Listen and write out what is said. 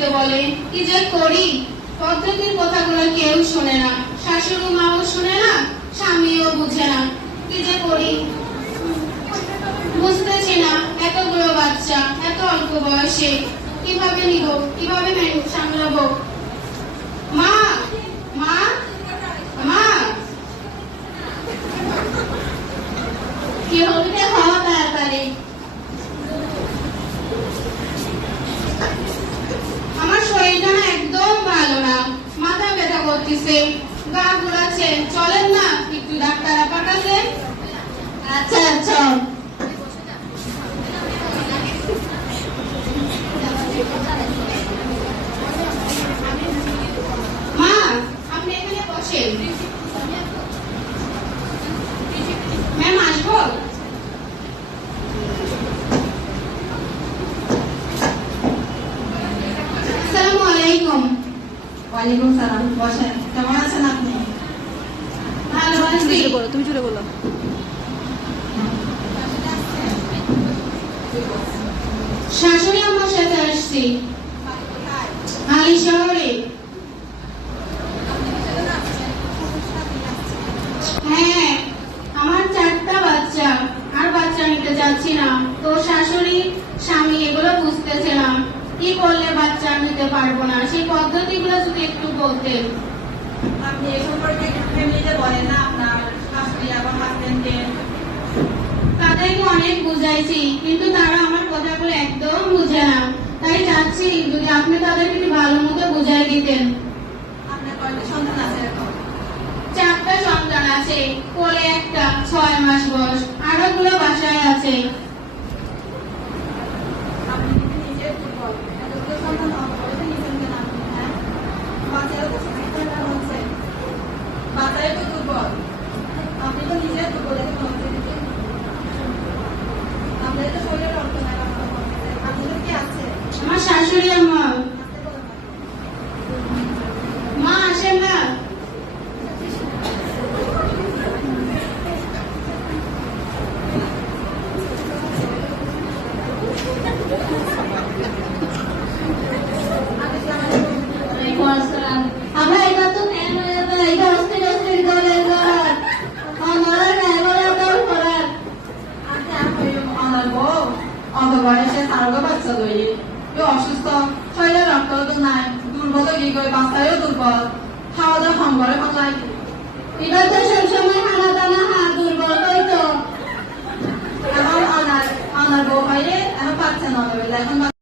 দিতে বলে। কি যে করি, পদ্ধতির কথাগুলো কেউ শোনে না, শাশুড়ি মাও শোনে না, স্বামীও বুঝে না। কি যে করি বুঝতেছি না, এতগুলো বাচ্চা এত অল্প বয়সে কিভাবে নিব, কিভাবে সামলাবো। মা মা মা, কি হবে হওয়া তাড়াতাড়ি। আমার শরীরটা না একদম ভালো না, মাথা ব্যথা করতেছে, গা ঘুরাচ্ছে, চলেন না একটু ডাক্তার পাঠাতে। আচ্ছা আচ্ছা। মা, আপনি এখানে বসেন। ম্যাম আসবো? আসসালামু আলাইকুম। ওয়ালাইকুম সালাম। বসেন। কেমন আছেন আপনি? ভালো আছি। তুমি জুড়ে বলো। শাশুড়ি আমার সাথে আসছি হালি শহরে। হ্যাঁ, আমার 4টা বাচ্চা, আর বাচ্চা নিতে চাচ্ছি না। তো শাশুড়ি স্বামী এগুলো বুঝতেছে না, কি করলে বাচ্চা নিতে পারবো না, সেই পদ্ধতিগুলো যদি একটু বলতেন। আপনি এ সম্পর্কে ফ্যামিলিতে বলেন না আপনার শাশুড়ি এবং হাজবেন্ডকে? তাদেরকে অনেক বুঝাইছি, কিন্তু তারা আমার কথাগুলো একদম বুঝে না। তাই চাচ্ছি যদি আপনি তাদেরকে একটু ভালো মতো বুঝাই দিতেন। আপনার কয়টা সন্তান আছে এখন? 4টা সন্তান আছে, কোলে একটা 6 মাস বয়স, আরো গুলো বাসায় আছে। আপনি কিন্তু নিজে দুর্বল। এতগুলো সন্তান হওয়ার পরেও নিছেন কেন আপনি? হ্যাঁ, বাচ্চারা তো সুস্থতা হচ্ছে, বাচ্চারাই তো দুর্বল। আপনি তো নিজে দুর্বল দেখে মনে হচ্ছে। আপনাদের তো শরীরের অর্থ নাই। আপনাদের কি আছে? আমার শাশুড়ি আম্মা। মা আসেন না। আমরা এটা তো এটা অস্থির অস্থির করে আমার করার অত বয়সে তারও বাচ্চা তৈরি, কেউ অসুস্থ, শরীরে রক্ত তো নাই, দুর্বল কি করে, বাচ্চাও দুর্বল, খাওয়া দাওয়া কম করে পাল্লাই। এটা তো সবসময় খানা দানা দুর্বল তো। এখন আনার বউ পাইলে এখন পাচ্ছে না, এখন